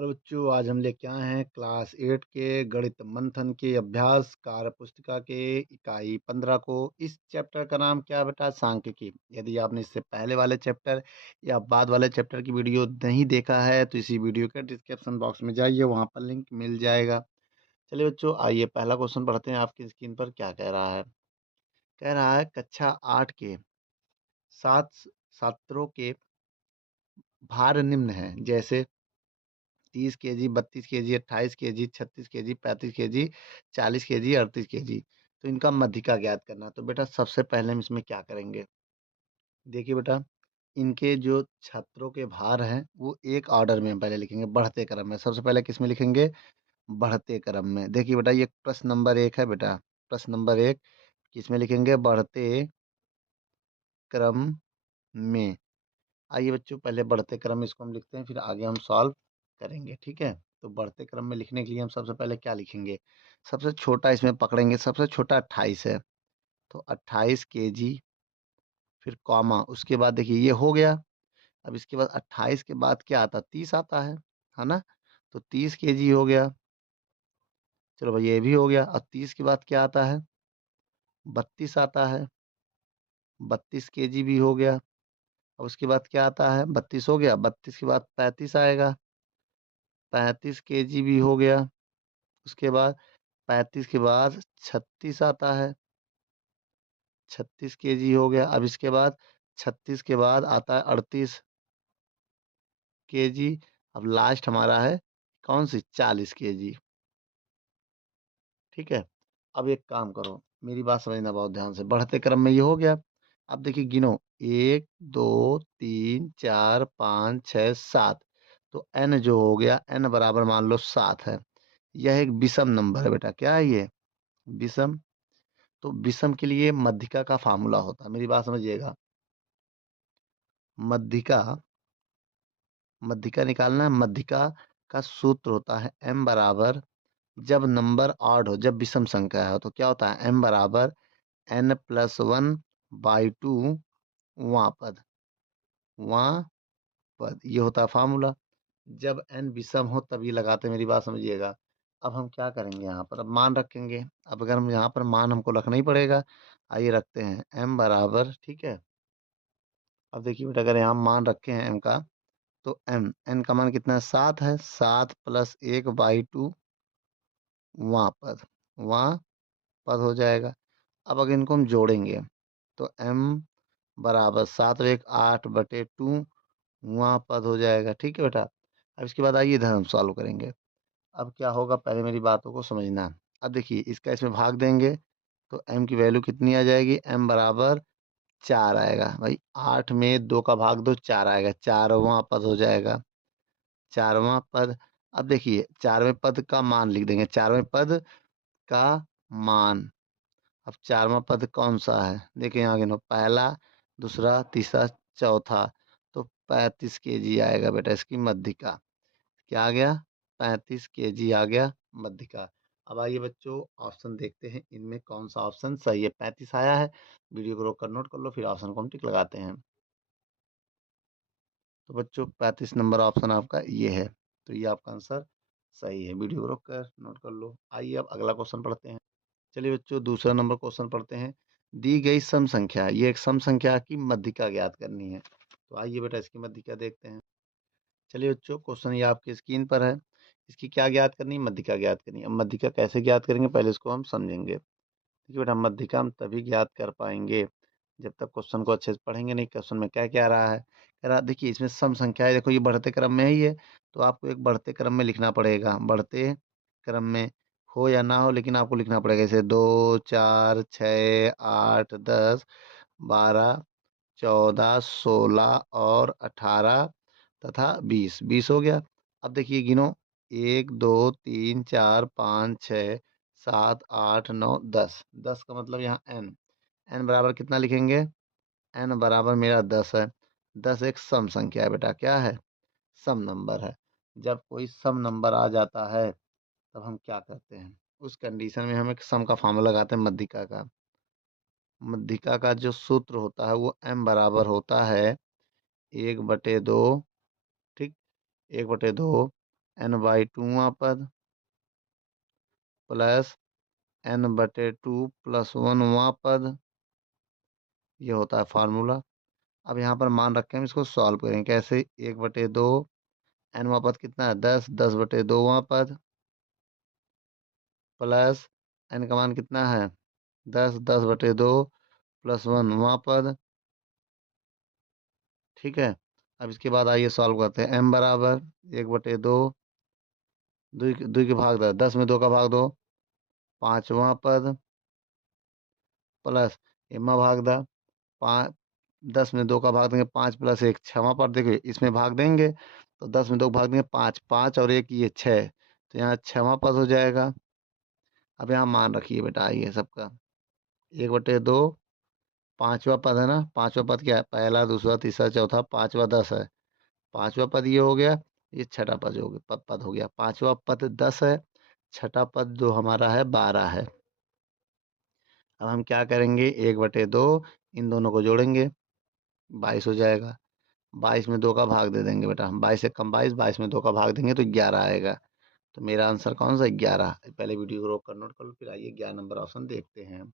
Hello बच्चों, आज हम लेके आए हैं क्लास 8 के गणित मंथन के अभ्यास कार्य पुस्तिका के इकाई 15 को। इस चैप्टर का नाम क्या है बेटा? सांख्यिकी। यदि आपने इससे पहले वाले चैप्टर या बाद वाले चैप्टर की वीडियो नहीं देखा है तो इसी वीडियो के डिस्क्रिप्शन बॉक्स में जाइए, वहां पर लिंक मिल जाएगा। चलिए बच्चों, आइए पहला क्वेश्चन पढ़ते हैं। आपकी स्क्रीन पर क्या कह रहा है? कह रहा है कक्षा 8 के 7 छात्रों के भार निम्न है, जैसे 30 KG, 32 KG, 28 KG, 36 KG, 35 KG, 40 KG, 38 KG. तो इनका मध्यिका ज्ञात करना है। तो बेटा सबसे पहले हम इसमें क्या करेंगे? देखिए बेटा, इनके जो छात्रों के भार हैं वो एक ऑर्डर में हम पहले लिखेंगे, बढ़ते क्रम में। सबसे पहले किस में लिखेंगे? बढ़ते क्रम में। देखिए बेटा, ये प्रश्न नंबर 1 है बेटा। प्रश्न नंबर 1 किस में लिखेंगे? बढ़ते क्रम में। आइए बच्चों, पहले बढ़ते क्रम में इसको हम लिखते हैं, फिर आगे हम सॉल्व करेंगे, ठीक है? तो बढ़ते क्रम में लिखने के लिए हम सबसे पहले क्या लिखेंगे? सबसे छोटा इसमें पकड़ेंगे। सबसे छोटा 28 है, तो 28 केजी, फिर कॉमा, उसके बाद देखिए ये हो गया। अब इसके बाद 28 के बाद क्या आता है? 30 आता है ना? तो 30 केजी हो गया। चलो भाई, ये भी हो गया। और 30 के बाद क्या आता है? 32 आता है। 32 केजी भी हो गया। अब उसके बाद क्या आता है? 32 हो गया। 32 के बाद 35 आएगा। 35 केजी भी हो गया। उसके बाद 35 के बाद 36 आता है। 36 केजी हो गया। अब इसके बाद 36 के बाद आता है 38 केजी। अब लास्ट हमारा है कौन सी? 40 केजी। ठीक है। अब एक काम करो, मेरी बात समझना बहुत ध्यान से। बढ़ते क्रम में ये हो गया। अब देखिए गिनो, 1 2 3 4 5 6 7। तो n जो हो गया, n बराबर मान लो 7 है। यह एक विषम नंबर है बेटा। क्या है ये? विषम। तो विषम के लिए मध्यिका का फार्मूला होता है, मेरी बात समझिएगा। मध्यिका मध्यिका निकालना है। मध्यिका का सूत्र होता है m बराबर, जब नंबर ऑड हो, जब विषम संख्या हो, तो क्या होता है? m बराबर n+1/2 वां पद। वां पद, ये होता है फार्मूला। जब n विषम हो तब ये लगाते हैं, मेरी बात समझिएगा। अब हम क्या करेंगे? यहाँ पर अब मान रखेंगे। अब अगर हम यहाँ पर मान हमको रखना ही पड़ेगा। आइए रखते हैं m बराबर, ठीक है। अब देखिए बेटा, अगर यहाँ मान रखे हैं m का, तो n का मान कितना है? 7 है। 7 + 1/2 वां पद। वां पद हो जाएगा। अब अगर इनको हम जोड़ेंगे तो m बराबर 7 और 1 8/2 वां पद हो जाएगा। ठीक है बेटा। अब इसके बाद आइए इधर हम सॉल्व करेंगे। अब क्या होगा, पहले मेरी बातों को समझना। अब देखिए, इसका इसमें भाग देंगे तो m की वैल्यू कितनी आ जाएगी? m बराबर 4 आएगा। भाई 8 में 2 का भाग दो, 4 आएगा। 4वां पद हो जाएगा। 4वां पद। अब देखिए, 4वें पद का मान लिख देंगे। 4वें पद का मान। अब 4वां पद कौन सा है? देखिए यहाँ गिनो, पहला, दूसरा, तीसरा, चौथा। तो 35 केजी आएगा बेटा इसकी मध्यिका। क्या आ गया? 35 केजी आ गया मध्यिका। अब आइए बच्चों, ऑप्शन देखते हैं इनमें कौन सा ऑप्शन सही है। 35 आया है। वीडियो को रोक कर नोट कर लो, फिर ऑप्शन को हम टिक लगाते हैं। तो बच्चों 35 नंबर ऑप्शन आपका ये है। तो ये आपका आंसर सही है। वीडियो को रोक कर नोट कर लो। आइए अब अगला क्वेश्चन पढ़ते हैं। चलिए बच्चों, दूसरा नंबर क्वेश्चन पढ़ते हैं। दी गई सम संख्या, ये एक सम संख्या की मध्यिका ज्ञात करनी है। तो आइए बेटा, इसकी मध्यिका देखते हैं। चलिए बच्चों, क्वेश्चन ये आपकी स्क्रीन पर है। इसकी क्या ज्ञात करनी है? मध्यिका ज्ञात करनी है। अब मध्यिका कैसे ज्ञात करेंगे, पहले इसको हम समझेंगे। देखिए बेटा, मध्यिका हम तभी ज्ञात कर पाएंगे जब तक क्वेश्चन को अच्छे से पढ़ेंगे नहीं। क्वेश्चन में क्या क्या रहा है? कह रहा देखिए, इसमें सम संख्या है। देखो ये बढ़ते क्रम में ही है, तो आपको एक बढ़ते क्रम में लिखना पड़ेगा। बढ़ते क्रम में हो या ना हो, लेकिन आपको लिखना पड़ेगा। जैसे 2 4 6 8 10 12 14 16 और 18 तथा 20। 20 हो गया। अब देखिए गिनो, 1 2 3 4 5 6 7 8 9 10। 10 का मतलब यहाँ n। n बराबर कितना लिखेंगे? n बराबर मेरा 10 है। 10 एक सम संख्या है बेटा। क्या है? सम नंबर है। जब कोई सम नंबर आ जाता है तब हम क्या करते हैं? उस कंडीशन में हम एक सम का फार्मूला लगाते हैं, मध्यिका का। मध्यिका का जो सूत्र होता है वो m बराबर होता है 1/2। ठीक, 1/2 n/2वां पद प्लस n/2 + 1वां पद, ये होता है फार्मूला। अब यहाँ पर मान रखे हम इसको सॉल्व करेंगे कैसे, 1/2 nवां पद कितना है 10, 10/2वां पद प्लस n का मान कितना है 10, 10/2 + 1वां पद। ठीक है, अब इसके बाद आइए सॉल्व करते हैं। m बराबर 1/2, 2 के भाग 10, 10 में 2 का भाग 2, 5वां पद प्लस इमा भाग दा 5, 10 में 2 का भाग देंगे 5 + 1 6वां पद। देखिए इसमें भाग देंगे तो 10 में 2 भाग देंगे 5, 5 और 1 ये 6, तो यहाँ 6वां पद हो जाएगा। अब यहाँ मान रखिए बेटा, आइए सबका 1/2, 5वां पद है ना, 5वां पद क्या है, पहला दूसरा तीसरा चौथा, 5वां 10 है, 5वां पद ये हो गया, ये छठा पद हो गया, पद हो गया, 5वां पद 10 है, छठा पद जो हमारा है 12 है। अब हम क्या करेंगे, 1/2 इन दोनों को जोड़ेंगे 22 हो जाएगा, 22 में 2 का भाग दे देंगे बेटा, 22 से कम 22, 22 में 2 का भाग देंगे तो 11 आएगा। तो मेरा आंसर कौन सा 11। पहले वीडियो को रोक कर नोट कर लो, फिर आइए 11 नंबर ऑप्शन देखते हैं।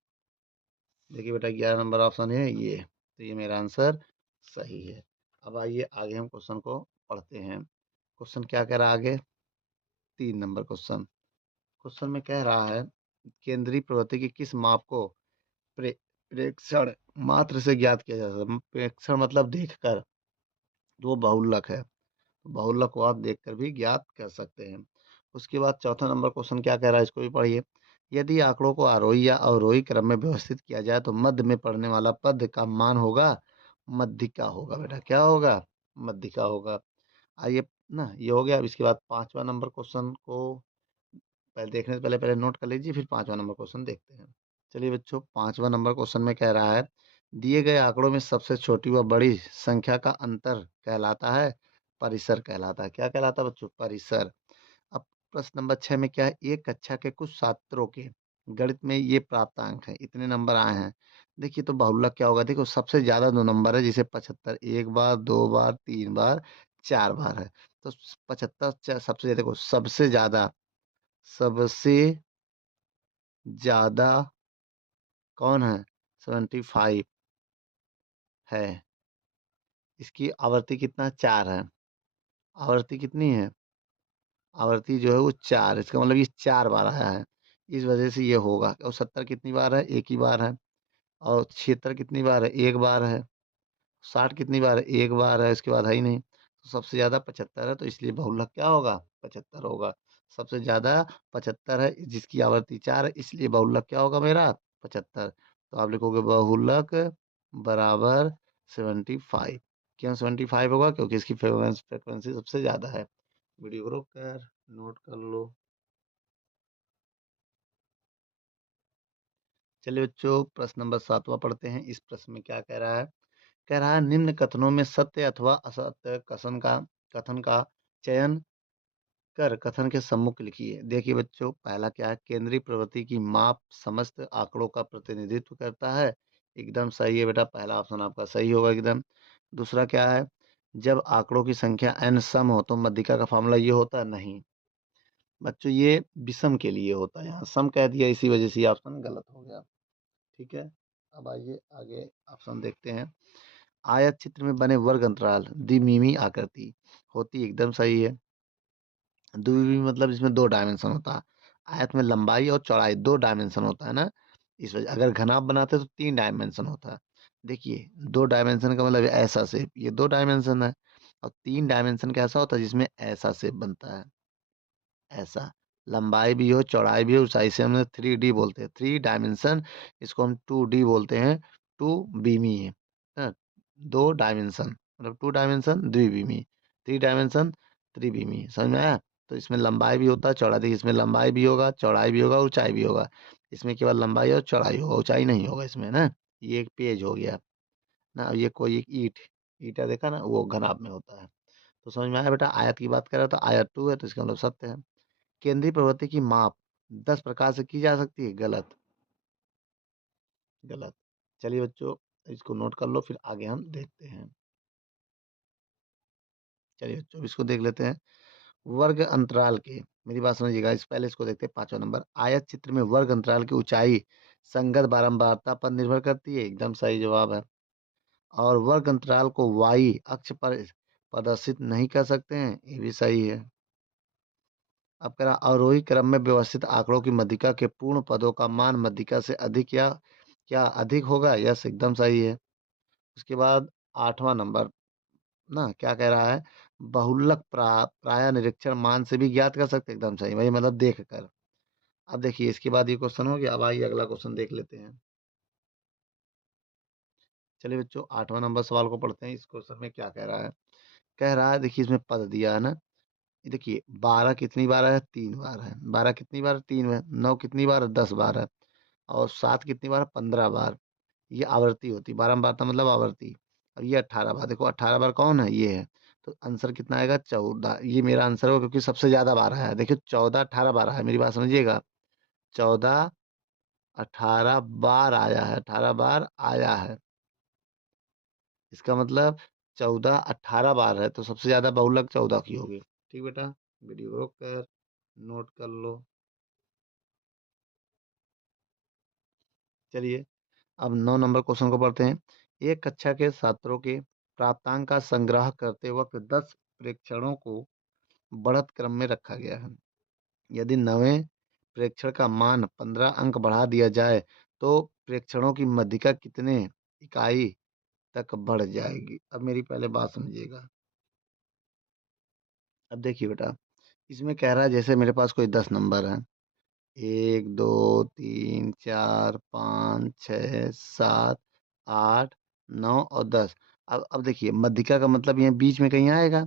देखिए बेटा 11 नंबर ऑप्शन है ये, तो ये मेरा आंसर सही है। अब आइए आगे हम क्वेश्चन को पढ़ते हैं। क्वेश्चन क्या कह रहा है आगे, 3 नंबर क्वेश्चन। क्वेश्चन में कह रहा है केंद्रीय प्रवृत्ति की किस माप को प्रेक्षण मात्र से ज्ञात किया जा सकता है। प्रेक्षण मतलब देखकर, तो वो बहुलक है, बहुलक को आप देखकर भी ज्ञात कर सकते हैं। उसके बाद चौथा नंबर क्वेश्चन क्या कह रहा है, इसको भी पढ़िए। यदि आंकड़ों को आरोही या अवरोही क्रम में व्यवस्थित किया जाए तो मध्य में पड़ने वाला पद का मान होगा मध्यिका होगा। बेटा क्या होगा, मध्यिका होगा। आइए ना, ये हो गया। अब इसके बाद 5वां नंबर क्वेश्चन को पहले देखने से पहले पहले नोट कर लीजिए, फिर 5वां नंबर क्वेश्चन देखते हैं। चलिए बच्चों, 5वां नंबर क्वेश्चन में कह रहा है दिए गए आंकड़ों में सबसे छोटी व बड़ी संख्या का अंतर कहलाता है परिसर कहलाता है। क्या कहलाता है बच्चों, परिसर। अब प्रश्न नंबर 6 में क्या है, एक कक्षा के कुछ छात्रों के गणित में ये प्राप्तांक है, इतने नंबर आए हैं। देखिए तो बहुलक क्या होगा, देखो सबसे ज्यादा 2 नंबर है, जिसे 75 एक बार, 2 बार, 3 बार, 4 बार है। तो 75 सबसे देखो सबसे ज्यादा, सबसे ज्यादा कौन है, 75 है। इसकी आवृत्ति कितना, 4 है। आवृत्ति कितनी है, आवृत्ति जो है वो 4, इसका मतलब ये 4 बार आया है, इस वजह से ये होगा। और 70 कितनी बार है, एक ही बार है। और 76 कितनी बार है, एक बार है। 60 कितनी बार है, एक बार है, इसके बाद है ही नहीं। तो सबसे ज्यादा 75 है, तो इसलिए बहुलक क्या होगा, 75 होगा। सबसे ज्यादा 75 है, जिसकी आवृत्ति 4 है, इसलिए बहुलक क्या होगा मेरा, 75। तो आप लिखोगे बहुलक बराबर 75। क्यों 75 होगा, क्योंकि इसकी फ्रिक्वेंसी सबसे ज्यादा है। वीडियो को रोक कर नोट कर लो। चलिए बच्चों, प्रश्न नंबर 7वां पढ़ते हैं। इस प्रश्न में क्या कह रहा है, कह रहा है निम्न कथनों में सत्य अथवा असत्य कथन का चयन कर कथन के सम्मुख लिखिए। देखिए बच्चों, पहला क्या है, केंद्रीय प्रवृत्ति की माप समस्त आंकड़ों का प्रतिनिधित्व करता है। एकदम सही है बेटा, पहला ऑप्शन आपका सही होगा एकदम। दूसरा क्या है, जब आंकड़ों की संख्या n सम हो तो मध्यिका का फॉर्मूला ये होता है, नहीं बच्चों, ये विषम के लिए होता है, यहाँ सम कह दिया, इसी वजह से ये ऑप्शन गलत हो गया। ठीक है, अब आइए आगे ऑप्शन देखते हैं। आयत चित्र में बने वर्ग अंतराल द्विमीमी आकृति होती, एकदम सही है। द्विमीमी मतलब इसमें 2 डायमेंशन होता है। आयत में लंबाई और चौड़ाई 2 डायमेंशन होता है ना, इस वजह अगर घनाभ बनाते तो 3 डायमेंशन होता है। देखिए 2 डायमेंशन का मतलब ऐसा शेप, ये 2 डायमेंशन है। और 3 डायमेंशन कैसा होता है, जिसमें ऐसा शेप बनता है, ऐसा लंबाई भी हो चौड़ाई भी हो, ऊंचाई से हम 3D बोलते हैं, 3 डायमेंशन। इसको हम 2D बोलते हैं, टू बीमी है। हाँ, 2 डायमेंशन मतलब 2 डायमेंशन द्विबीमी, 3 डायमेंशन त्रिबीमी, समझ में आया। तो इसमें लंबाई भी होता है चौड़ाई, देखिए इसमें लंबाई भी होगा चौड़ाई भी होगा ऊंचाई भी होगा। इसमें केवल लंबाई और चौड़ाई होगा, ऊंचाई नहीं होगा इसमें ना। ये एक पेज हो गया ना, ये कोई एक ईट, ईटा देखा ना, वो घनाभ में होता है। तो समझ में आया बेटा। आयत की बात करें तो आयत 2 है, तो इसका मतलब सत्य है। केंद्रीय प्रवृत्ति की माप 10 प्रकार से की जा सकती है, गलत, गलत। चलिए बच्चों, इसको नोट कर लो, फिर आगे हम देखते हैं। चलिए बच्चों, इसको देख लेते हैं। वर्ग अंतराल के, मेरी बात समझिएगा, इस पहले इसको देखते हैं 5वां नंबर। आयत चित्र में वर्ग अंतराल की ऊंचाई संगत बारंबारता पर निर्भर करती है, एकदम सही जवाब है। और वर्ग अंतराल को वाई अक्ष पर प्रदर्शित नहीं कर सकते हैं, ये भी सही है। अब कह रहा अवरोही क्रम में व्यवस्थित आंकड़ों की मध्यिका के पूर्ण पदों का मान मध्यिका से अधिक या क्या अधिक होगा, यस एकदम सही है। उसके बाद 8वां नंबर ना क्या कह रहा है, बहुलक प्राय निरीक्षण मान से भी ज्ञात कर सकते हैं, एकदम सही भाई, मतलब देख कर। अब देखिए इसके बाद ये क्वेश्चन हो गया, अब आइए अगला क्वेश्चन देख लेते हैं। चलिए बच्चों 8वां नंबर सवाल को पढ़ते हैं। इस क्वेश्चन में क्या कह रहा है, कह रहा है देखिए इसमें पद दिया है ना, ये देखिए 12 कितनी बार है, 3 बार है। 12 कितनी बार, 3 है। 9 कितनी बार, 10 बार है। और 7 कितनी बार, 15 बार। ये आवृत्ति होती, बारंबारता मतलब आवृत्ति। और ये 18 बार, देखो 18 बार कौन है, ये है। तो आंसर कितना आएगा, 14। ये मेरा आंसर हो, क्योंकि सबसे ज्यादा बार है, देखियो 14 18 बार है, मेरी बात समझिएगा। 14 18 बार आया है, 18 बार आया है। इसका मतलब 14 18 बार है, तो सबसे ज्यादा बहुलक 14 की होगी। ठीक बेटा, वीडियो रोक कर नोट कर लो। चलिए अब 9 नंबर क्वेश्चन को पढ़ते हैं। एक कक्षा के छात्रों के प्राप्तांक का संग्रह करते वक्त 10 प्रेक्षणों को बढ़त क्रम में रखा गया है। यदि नवें प्रेक्षण का मान 15 अंक बढ़ा दिया जाए तो प्रेक्षणों की मध्यिका कितने इकाई तक बढ़ जाएगी। अब मेरी पहले बात समझिएगा। अब देखिए बेटा, इसमें कह रहा है जैसे मेरे पास कोई 10 नंबर है, 1 2 3 4 5 6 7 8 9 और 10। अब देखिए मध्यिका का मतलब ये बीच में कहीं आएगा।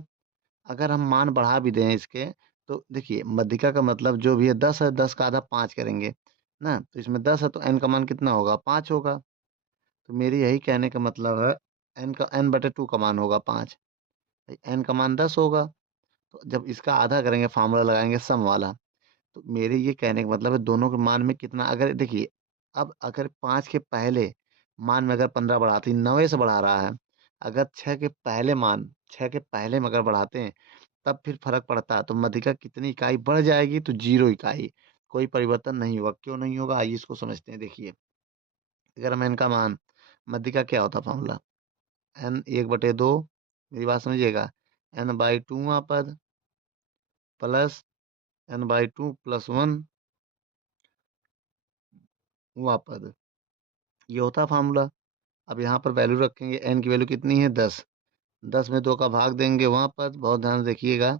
अगर हम मान बढ़ा भी दें इसके, तो देखिए मध्यिका का मतलब जो भी है 10 है, 10 का आधा 5 करेंगे ना, तो इसमें 10 है तो एन का मान कितना होगा, 5 होगा। तो मेरी यही कहने का मतलब है, n/2 का मान होगा 5, एन का मान 10 होगा। तो जब इसका आधा करेंगे, फार्मूला लगाएंगे सम वाला, तो मेरे ये कहने का मतलब है दोनों के मान में कितना, अगर देखिए अब अगर 5 के पहले मान में अगर 15 बढ़ाते, 9 से बढ़ा रहा है, अगर 6 के पहले में अगर बढ़ाते हैं तब फिर फर्क पड़ता है, तो मध्यिका कितनी इकाई बढ़ जाएगी, तो 0 इकाई, कोई परिवर्तन नहीं होगा। क्यों नहीं होगा, आइए इसको समझते हैं। देखिए अगर हम इनका मान, मध्यिका क्या होता फॉर्मूला, n/2, मेरी बात समझिएगा, n/2 पद प्लस n/2 + 1 पद, ये होता फॉर्मूला। अब यहाँ पर वैल्यू रखेंगे, एन की वैल्यू कितनी है, 10। 10 में 2 का भाग देंगे वहाँ पर, बहुत ध्यान से देखिएगा,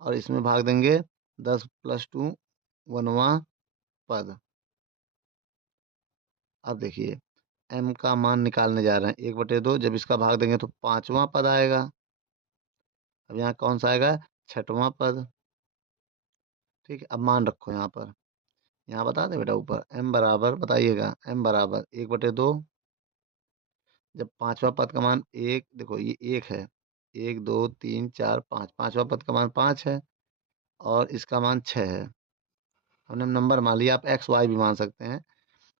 और इसमें भाग देंगे 10 + 2 1वां पद। अब देखिए एम का मान निकालने जा रहे हैं, 1/2, जब इसका भाग देंगे तो 5वां पद आएगा। अब यहाँ कौन सा आएगा, 6वां पद। ठीक है, अब मान रखो यहाँ पर, यहाँ बता दे बेटा ऊपर, एम बराबर बताइएगा, एम बराबर 1/2, जब 5वां पद का मान एक, देखो ये एक है, 1 2 3 4 5, 5वां पद का मान 5 है, और इसका मान 6 है। हमने नंबर मान लिया, आप एक्स वाई भी मान सकते हैं।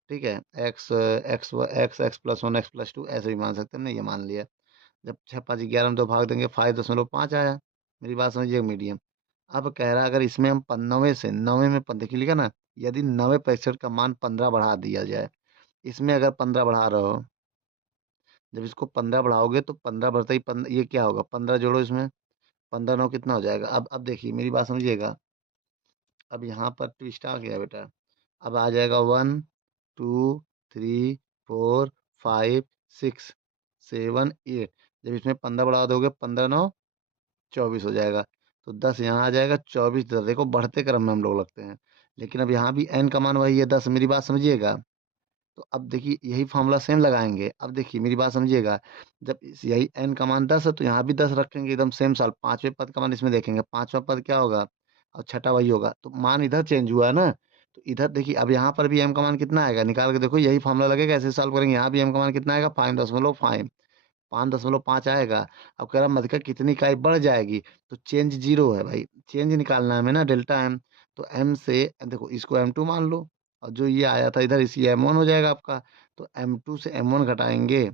ठीक है, एक्स एक्स एक्स+1 x+2 ऐसे भी मान सकते हैं, हमने ये मान लिया। जब 6 5 11 में 2 भाग देंगे, 5.5 आया, मेरी बात समझिए मीडियम। अब कह रहा है अगर इसमें हम 9वें से, 9वें में देखिए लिखा ना, यदि 9वें प्रतिशत का मान 15 बढ़ा दिया जाए, इसमें अगर 15 बढ़ा रहे हो, जब इसको 15 बढ़ाओगे तो 15 बढ़ते ही ये क्या होगा, 15 जोड़ो इसमें, 15 9 कितना हो जाएगा। अब देखिए मेरी बात समझिएगा, अब यहाँ पर ट्विस्ट आ गया बेटा। अब आ जाएगा 1 2 3 4 5 6 7 8, जब इसमें 15 बढ़ा दोगे, 15 9 24 हो जाएगा। तो 10 यहाँ आ जाएगा, 24 इधर, देखो बढ़ते क्रम में हम लोग लगते हैं। लेकिन अब यहाँ भी एन का मान वही है 10, मेरी बात समझिएगा। तो अब देखिए यही फॉर्मूला सेम लगाएंगे। अब देखिए मेरी बात समझिएगा, जब यही एन का मान 10 है तो यहाँ भी 10 रखेंगे, एकदम सेम साल 5वें पद का मान इसमें देखेंगे, 5वां पद क्या होगा, और छठा वही होगा, तो मान इधर चेंज हुआ है ना। तो इधर देखिए अब यहाँ पर भी एम का मान कितना आएगा, निकाल के देखो, यही फॉर्मूला लगेगा, ऐसे सॉल्व करेंगे। यहाँ भी एम का मान कितना आएगा, 5.5, 5.5 आएगा। अब कह रहा मध्यिका कितनी इकाई बढ़ जाएगी, तो चेंज 0 है भाई, चेंज निकालना है हमें ना, डेल्टा एम। तो एम से देखो इसको M2 मान लो, और जो ये आया था इधर, इसी M1 हो जाएगा आपका। तो M2 से M1 घटाएंगे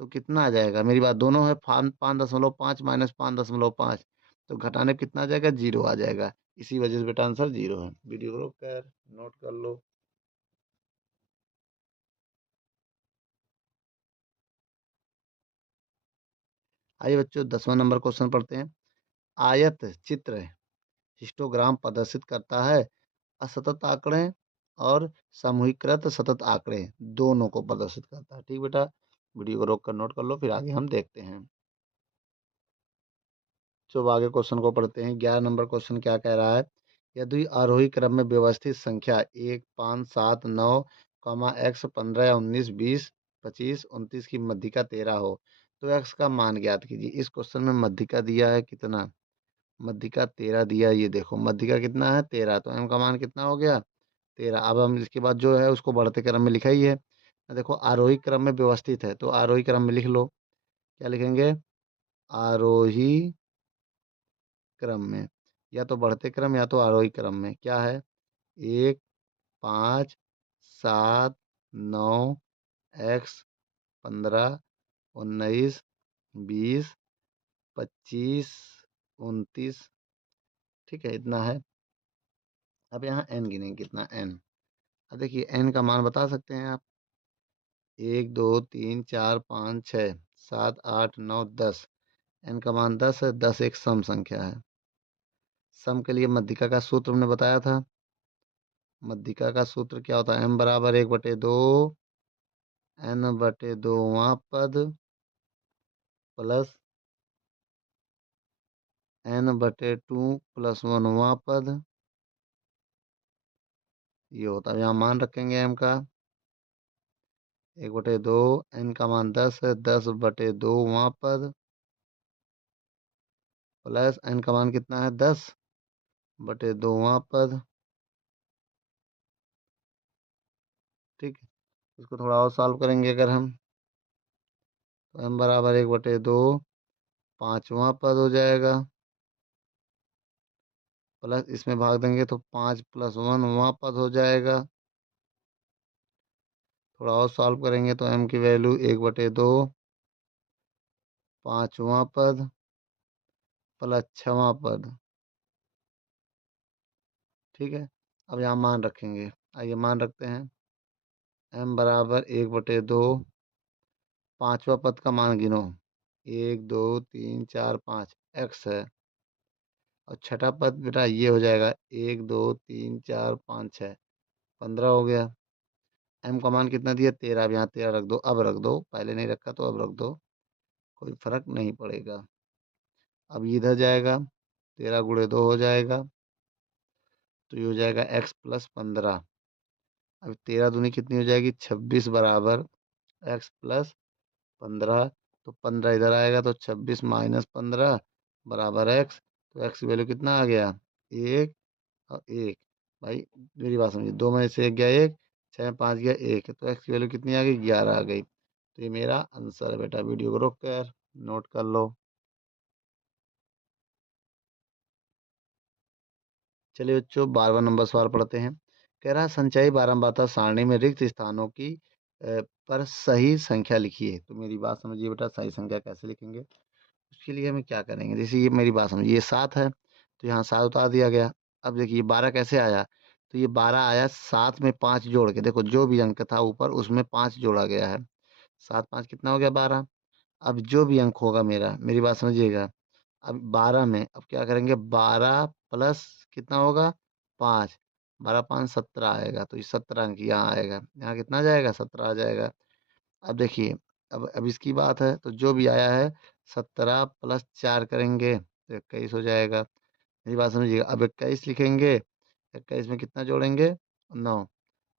तो कितना आ जाएगा, मेरी बात, दोनों है 5.5 - 5 - 5.5, तो घटाने पे कितना आ जाएगा, 0 आ जाएगा। इसी वजह से बेटा आंसर 0 है। वीडियो को रोक कर नोट कर लो। आइए बच्चों 10वां नंबर क्वेश्चन पढ़ते हैं। आयत चित्र हिस्टोग्राम प्रदर्शित करता है असतत आंकड़े और समूहीकृत सतत आंकड़े दोनों को प्रदर्शित करता है। ठीक बेटा, वीडियो को रोक कर नोट कर लो, फिर आगे हम देखते हैं। चलो आगे क्वेश्चन को पढ़ते हैं। 11 नंबर क्वेश्चन क्या कह रहा है। यदि आरोही क्रम में व्यवस्थित संख्या 1 5 7 9 x 15 या 19 20 25 29 की मध्यिका 13 हो तो x का मान ज्ञात कीजिए। इस क्वेश्चन में मध्यिका दिया है कितना, मध्यिका 13 दिया है। ये देखो मध्यिका कितना है 13, तो m का मान कितना हो गया 13। अब हम इसके बाद जो है उसको बढ़ते क्रम में लिखा ही है। देखो आरोही क्रम में व्यवस्थित है तो आरोही क्रम में लिख लो। क्या लिखेंगे, आरोही क्रम में, या तो बढ़ते क्रम या तो आरोही क्रम में। क्या है, 1 5 7 9 x 15 19 20 25 29। ठीक है, इतना है। अब यहाँ n गिनेंगे कितना n। अब देखिए n का मान बता सकते हैं आप, 1 2 3 4 5 6 7 8 9 10। n का मान 10 है। 10 एक सम संख्या है। सम के लिए मध्यिका का सूत्र हमने बताया था। मध्यिका का सूत्र क्या होता है, m बराबर 1/2 n/2वां पद प्लस n/2 प्लस 1वां पद। ये होता है, यहाँ मान रखेंगे m का 1/2, n का मान 10 है, 10/2वां पद प्लस n का मान कितना है 10/2वां पद। ठीक है, इसको थोड़ा और सॉल्व करेंगे अगर हम, तो m बराबर 1/2 5वां पद हो जाएगा, प्लस इसमें भाग देंगे तो 5 + 1वां पद हो जाएगा। थोड़ा और सॉल्व करेंगे तो m की वैल्यू 1/2 5वां पद प्लस 6वां पद। ठीक है, अब यहाँ मान रखेंगे। आइए मान रखते हैं। m बराबर 1/2 5वां पद का मान गिनो, 1 2 3 4 5 x है। और छठा पद बेटा ये हो जाएगा 1 2 3 4 5 6 15 हो गया। m का मान कितना दिया 13, अब यहाँ 13 रख दो, अब रख दो, पहले नहीं रखा तो अब रख दो, कोई फर्क नहीं पड़ेगा। अब ये इधर जाएगा, 13 × 2 हो जाएगा, तो ये हो जाएगा x + 15। अब 13 दूनी कितनी हो जाएगी 26 बराबर x + 15। तो 15 इधर आएगा तो 26 - 15 बराबर x। तो x की वैल्यू कितना आ गया 1 और 1। भाई मेरी बात समझिए, 2 में से 1 गया 1, 6 में 5 गया 1, तो x की वैल्यू कितनी आ गई 11 आ गई। तो ये मेरा आंसर है बेटा। वीडियो को रोक कर नोट कर लो। चलिए बच्चों 12वां नंबर सवाल पढ़ते हैं। कह रहा है संचयी बारंबारता सारणी में रिक्त स्थानों की पर सही संख्या लिखिए। तो मेरी बात समझिए बेटा, सही संख्या कैसे लिखेंगे। उसके लिए हमें क्या करेंगे, जैसे ये मेरी बात समझिए, ये 7 है तो यहाँ 7 उतार दिया गया। अब देखिए 12 कैसे आया, तो ये 12 आया 7 में 5 जोड़ के। देखो जो भी अंक था ऊपर उसमें 5 जोड़ा गया है। 7 5 कितना हो गया 12। अब जो भी अंक होगा मेरा, मेरी बात समझिएगा, अब 12 में अब क्या करेंगे, 12 प्लस कितना होगा 5, 12 5 17 आएगा। तो ये 17 अंक यहाँ आएगा, यहाँ कितना जाएगा 17 आ जाएगा। अब देखिए, अब इसकी बात है तो जो भी आया है 17 + 4 करेंगे तो 21 हो जाएगा। मेरी बात समझिएगा, अब 21 लिखेंगे, 21 में कितना जोड़ेंगे 9,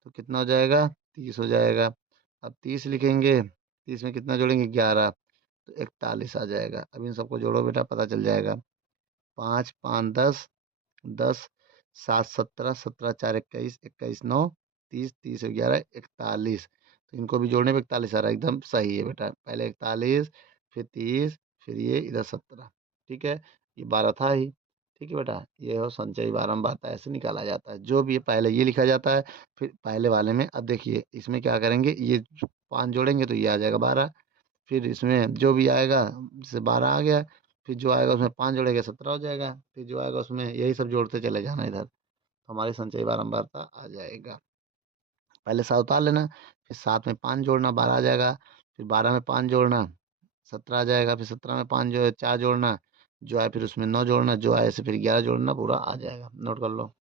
तो कितना हो जाएगा 30 हो जाएगा। अब 30 लिखेंगे, 30 में कितना जोड़ेंगे 11, तो 41 आ जाएगा। अब इन सबको जोड़ो बेटा, पता चल जाएगा। 5 5 10, 10 7 17, 17 4 21, 21 9 30, 30 11 41। तो इनको भी जोड़ने पे 41 आ रहा है, एकदम सही है बेटा। पहले 41, फिर 30, फिर ये इधर 17। ठीक है, ये 12 था ही। ठीक है बेटा, ये हो संचयी बारंबारता, ऐसे निकाला जाता है। जो भी है पहले ये लिखा जाता है, फिर पहले वाले में। अब देखिए इसमें क्या करेंगे, ये 5 जोड़ेंगे तो ये आ जाएगा 12, फिर इसमें जो भी आएगा, जैसे 12 आ गया, फिर जो आएगा उसमें 5 जोड़ेंगे 17 हो जाएगा, फिर जो आएगा उसमें यही सब जोड़ते चले जाना इधर, तो हमारी संचयी बारंबारता आ जाएगा। पहले 7 उतार लेना, फिर 7 में 5 जोड़ना 12 आ जाएगा, फिर 12 में 5 जोड़ना 17 आ जाएगा, फिर 17 में 5 जो 4 जोड़ना, जो आए फिर उसमें 9 जोड़ना, जो आए से फिर 11 जोड़ना, पूरा आ जाएगा। नोट कर लो।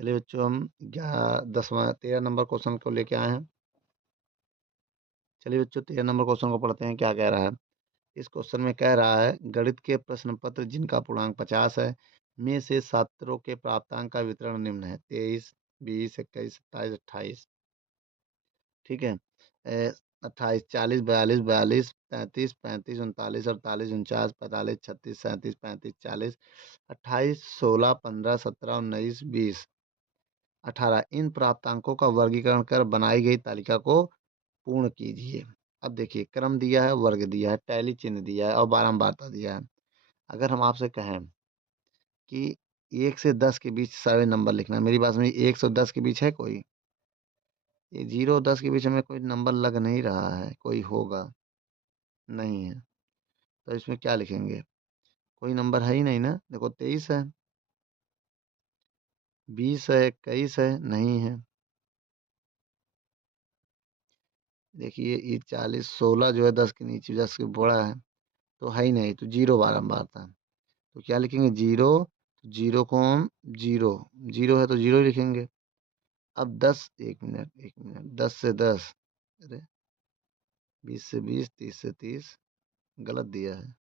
चलिए बच्चों, हम 13 नंबर क्वेश्चन को लेके आए हैं। चलिए बच्चों, 13 नंबर क्वेश्चन को पढ़ते हैं, क्या कह रहा है। इस क्वेश्चन में कह रहा है, गणित के प्रश्न पत्र जिनका पूर्णांक 50 है में से छात्रों के प्राप्तांक का वितरण निम्न है: 23, 20, 21, 27, 28। ठीक है। 28, 40, 42, 42, 33, 35, 39, 48, 49, 45, 36, 37, 35, 40, 28, 16, 15, 17, 19, 20, 18 इन प्राप्तांकों का वर्गीकरण कर बनाई गई तालिका को पूर्ण कीजिए। अब देखिए, क्रम दिया है, वर्ग दिया है, टैली चिन्ह दिया है और बारंबारता दिया है। अगर हम आपसे कहें कि 1 से 10 के बीच सारे नंबर लिखना, मेरी बात समझिए, 1 से 10 के बीच है कोई? ये 0 और 10 के बीच हमें कोई नंबर लग नहीं रहा है, कोई होगा नहीं है, तो इसमें क्या लिखेंगे? कोई नंबर है ही नहीं ना। देखो, 23 है, 20 है, 21 है, नहीं है। देखिए, ये 40, 16 जो है 10 के नीचे, 10 के बड़ा है, तो है ही नहीं, तो 0 बारंबार था। तो क्या लिखेंगे? 0। 0 को हम 0, 0 है तो 0 ही लिखेंगे। अब 10, 1 मिनट 10 से 10, अरे 20 से 20, 30 से 30, गलत दिया है।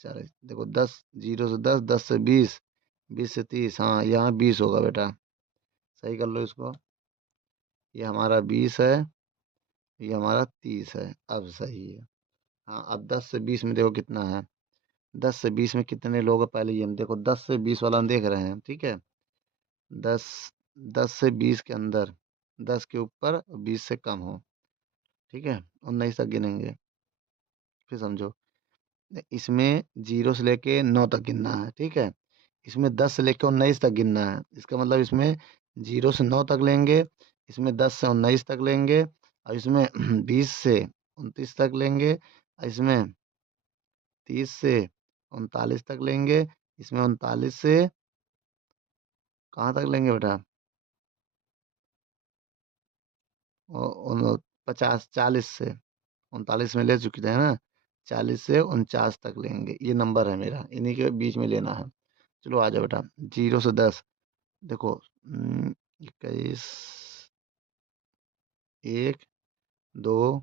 40, देखो 10, 0 से 10, 10 से 20, 20 से 30, हाँ यहाँ 20 होगा बेटा, सही कर लो इसको। ये हमारा 20 है, ये हमारा 30 है, अब सही है। हाँ, अब 10 से 20 में देखो कितना है। 10 से 20 में कितने लोग हैं, पहले ये हम देखो, 10 से 20 वाला हम देख रहे हैं, ठीक है। 10, 10 से 20 के अंदर 10 के ऊपर 20 से कम हो, ठीक है, 19 तक गिनेंगे। फिर समझो, इसमें 0 से लेके 9 तक गिनना है, ठीक है। इसमें 10 से लेके 19 तक गिनना है, इसका मतलब इसमें 0 से 9 तक लेंगे, इसमें 10 से 19 तक लेंगे, और इसमें 20 से 29 तक लेंगे, और इसमें 30 से 39 तक लेंगे, इसमें 39 से कहाँ तक लेंगे बेटा? 50, 40 से 39 में ले चुके थे ना, 40 से 49 तक लेंगे। ये नंबर है मेरा, इन्हीं के बीच में लेना है। चलो आ जाओ बेटा, 0 से 10, देखो 21, 1, 2,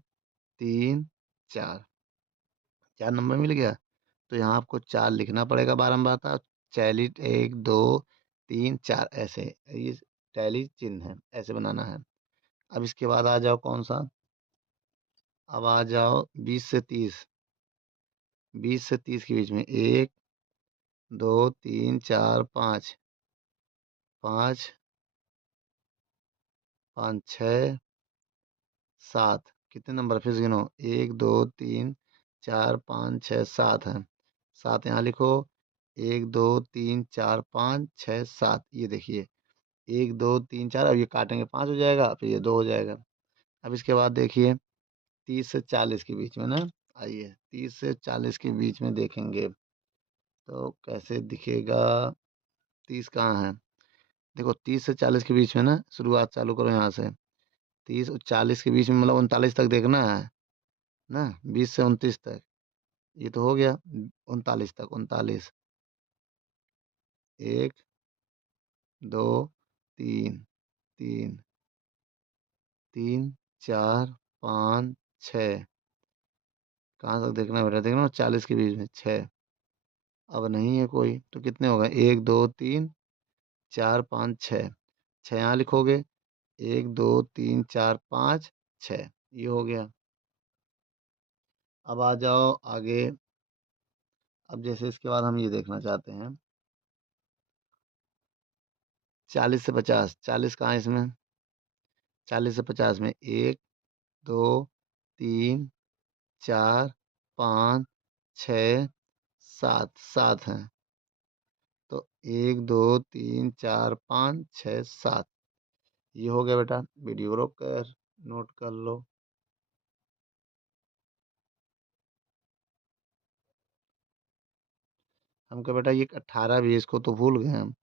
3, 4, 4 नंबर मिल गया। तो यहाँ आपको 4 लिखना पड़ेगा बारंबार था। टैली 1, 2, 3, 4, ऐसे, ये टैली चिन्ह है, ऐसे बनाना है। अब इसके बाद आ जाओ, कौन सा? अब आ जाओ 20 से 30, 20 से 30 के बीच में 1, 2, 3, 4, 5, 5, 5, 6, 7, कितने नंबर फिर से गिनो? 1, 2, 3, 4, 5, 6, 7 है। 7 यहाँ लिखो। 1, 2, 3, 4, 5, 6, 7, ये देखिए, 1, 2, 3, 4, अब ये काटेंगे 5 हो जाएगा, फिर ये 2 हो जाएगा। अब इसके बाद देखिए, 30 से 40 के बीच में ना, आइए 30 से 40 के बीच में देखेंगे तो कैसे दिखेगा। 30 कहाँ है? देखो, 30 से 40 के बीच में ना, शुरुआत चालू करो यहाँ से। 30 और 40 के बीच में मतलब 39 तक देखना है ना, 20 से 29 तक, ये तो हो गया। 39 तक, 39, 1, 2, 3, 3, 3, 4, 5, 6, कहाँ तक देखना है बेटा? देखना 40 के बीच में 6, अब नहीं है कोई, तो कितने हो गए? 1, 2, 3, 4, 5, 6, 6 यहाँ लिखोगे। 1, 2, 3, 4, 5, 6, ये हो गया। अब आ जाओ आगे। अब जैसे इसके बाद हम ये देखना चाहते हैं, 40 से 50, 40 कहाँ है इसमें? 40 से 50 में 1, 2, 3, 4, 5, 6, 7, 7 हैं। तो 1, 2, 3, 4, 5, 6, 7, ये हो गया बेटा। वीडियो रोक कर नोट कर लो। हम कहे बेटा ये 18 भी है, इसको तो भूल गए हम।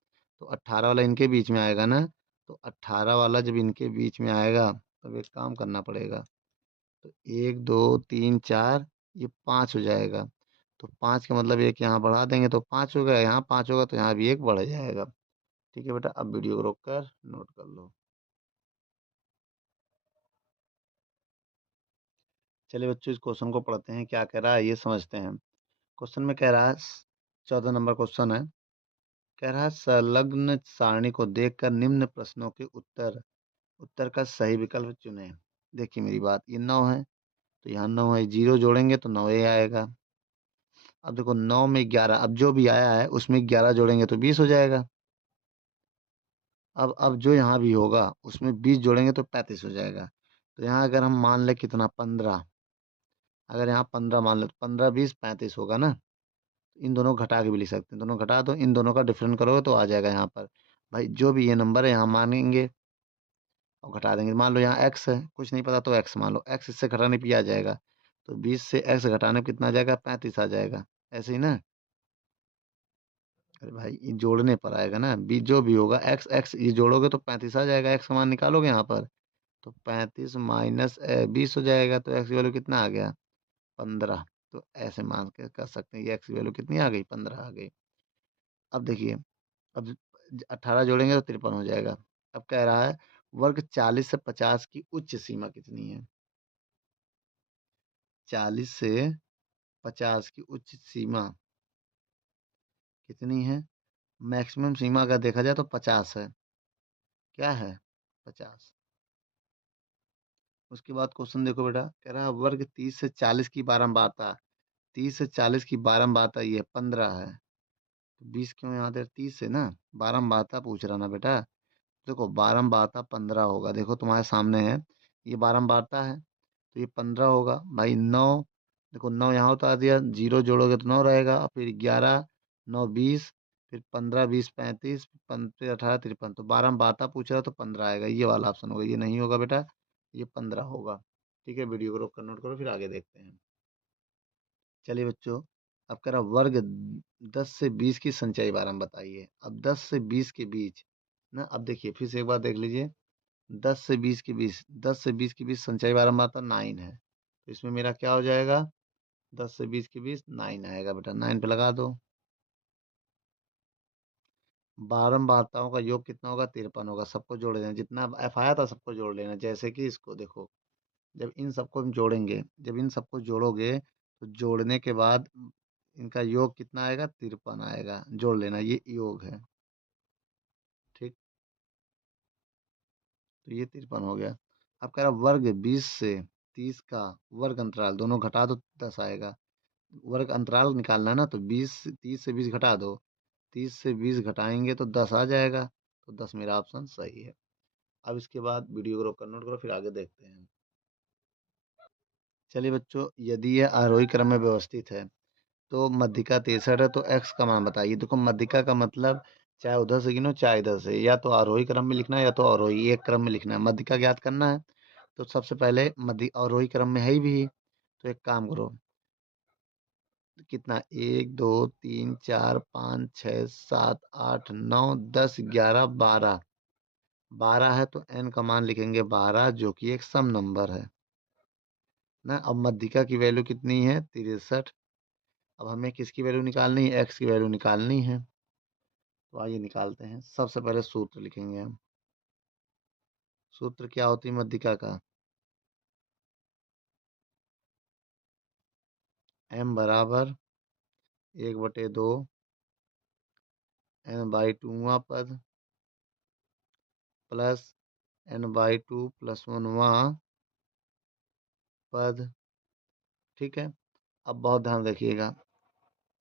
तो 18 वाला इनके बीच में आएगा ना, तो 18 वाला जब इनके बीच में आएगा तब एक काम करना पड़ेगा। तो 1 2 3 4, ये 5 हो जाएगा। तो 5 का मतलब एक यहाँ बढ़ा देंगे तो 5 हो गया, यहाँ 5 होगा तो यहाँ भी एक बढ़ जाएगा। ठीक है बेटा, अब वीडियो को रोक कर नोट कर लो। चलिए बच्चों, इस क्वेश्चन को पढ़ते हैं, क्या कह रहा है ये समझते हैं। क्वेश्चन में कह रहा है, 14 नंबर क्वेश्चन है। कह रहा है संलग्न सारणी को देखकर निम्न प्रश्नों के उत्तर उत्तर का सही विकल्प चुनें। देखिए मेरी बात, ये 9 है तो यहाँ 9 है, 0 जोड़ेंगे तो 9 ही आएगा। अब देखो 9 में 11, अब जो भी आया है उसमें 11 जोड़ेंगे तो 20 हो जाएगा। अब जो यहाँ भी होगा उसमें 20 जोड़ेंगे तो 35 हो जाएगा। तो यहाँ अगर हम मान ले कितना, 15, अगर यहाँ 15 मान ले तो 15 20 35 होगा ना। इन दोनों को घटा के भी लिख सकते हैं, दोनों घटा दो, इन दोनों का डिफरेंट करोगे तो आ जाएगा यहाँ पर। भाई जो भी ये नंबर है यहाँ मानेंगे और घटा देंगे। मान लो यहाँ एक्स है, कुछ नहीं पता तो एक्स मान लो, एक्स इससे घटाने पे आ जाएगा। तो 20 से एक्स घटाने पे कितना आ जाएगा, 35 आ जाएगा। ऐसे ही ना। अरे भाई ये जोड़ने पर आएगा ना, बी जो भी होगा एक्स एक्स ये जोड़ोगे तो 35 आ जाएगा। एक्स का मान निकालोगे यहाँ पर तो 35 माइनस 20 हो जाएगा। तो एक्स की वैल्यू कितना आ गया, 15। तो ऐसे मान के कर सकते हैं, ये एक्स की वैल्यू कितनी आ गई, 15 आ गई। अब देखिए, अब 18 जोड़ेंगे तो 53 हो जाएगा। अब कह रहा है वर्ग 40 से 50 की उच्च सीमा कितनी है। 40 से 50 की उच्च सीमा कितनी है। मैक्सिमम सीमा अगर देखा जाए तो 50 है। क्या है, 50। उसके बाद क्वेश्चन देखो बेटा, कह रहा है वर्ग 30 से 40 की बारंबारता, 30 से 40 की बारंबारता ये 15 है। तो 20 क्यों यहाँ दे, 30 से ना बारंबारता पूछ रहा ना बेटा। देखो बारंबारता 15 होगा, देखो तुम्हारे सामने है, ये बारंबारता है तो ये 15 होगा भाई। 9, देखो 9 यहाँ उतार दिया, 0 जोड़ोगे तो 9 रहेगा, फिर 11, 9 20, फिर 15 20 35, फिर 18 53। तो बारंबारता पूछ रहा है तो 15 आएगा, ये वाला ऑप्शन होगा। ये नहीं होगा बेटा, ये 15 होगा। ठीक है, वीडियो को रोक कर नोट करो, फिर आगे देखते हैं। चलिए बच्चों, अब कह रहा वर्ग 10 से 20 की संचयी बारम बताइए। अब 10 से 20 के बीच ना, अब देखिए फिर से एक बार देख लीजिए। 10 से 20 के बीच, 10 से 20 के बीच संचयी बारंबारता 9 है, तो इसमें मेरा क्या हो जाएगा, 10 से 20 के बीच 9 आएगा बेटा, 9 पे लगा दो। बारंबारताओं का योग कितना होगा, 53 होगा। सबको जोड़ देना, जितना एफ आया था सबको जोड़ लेना। जैसे कि इसको देखो, जब इन सबको हम जोड़ेंगे, जब इन सबको जोड़ोगे तो जोड़ने के बाद इनका योग कितना आएगा, 53 आएगा। जोड़ लेना, ये योग है। ठीक, तो ये 53 हो गया। अब कह रहा वर्ग 20 से 30 का वर्ग अंतराल दोनों घटा दो, 10 आएगा। वर्ग अंतराल निकालना है ना, तो 30 से 20 घटा दो, 30 से 20 घटाएंगे तो 10 आ जाएगा। तो 10 मेरा ऑप्शन सही है। अब इसके बाद वीडियो को रोक कर नोट करो, फिर आगे देखते हैं। चलिए बच्चों, यदि यह आरोही क्रम में व्यवस्थित है तो मध्यिका 63 है, तो एक्स का मान बताइए। देखो मध्यिका का मतलब चाहे उधर से गिनो चाहे इधर से, या तो आरोही क्रम में लिखना है या तो अवरोही, एक क्रम में लिखना है। मध्यिका ज्ञात करना है तो सबसे पहले मध्य आरोही क्रम में है ही भी। तो एक काम करो, कितना, 1 2 3 4 5 6 7 8 9 10 11 12, 12 है तो n का मान लिखेंगे 12, जो कि एक सम नंबर है ना। अब मध्यिका की वैल्यू कितनी है, 63। अब हमें किसकी वैल्यू निकालनी है, एक्स की वैल्यू निकालनी है। तो आइए निकालते हैं। सबसे पहले सूत्र लिखेंगे हम। सूत्र क्या होती है मध्यिका का, m बराबर 1/2 n/2वां पद प्लस n/2 प्लस 1वां पद। ठीक है, अब बहुत ध्यान रखिएगा।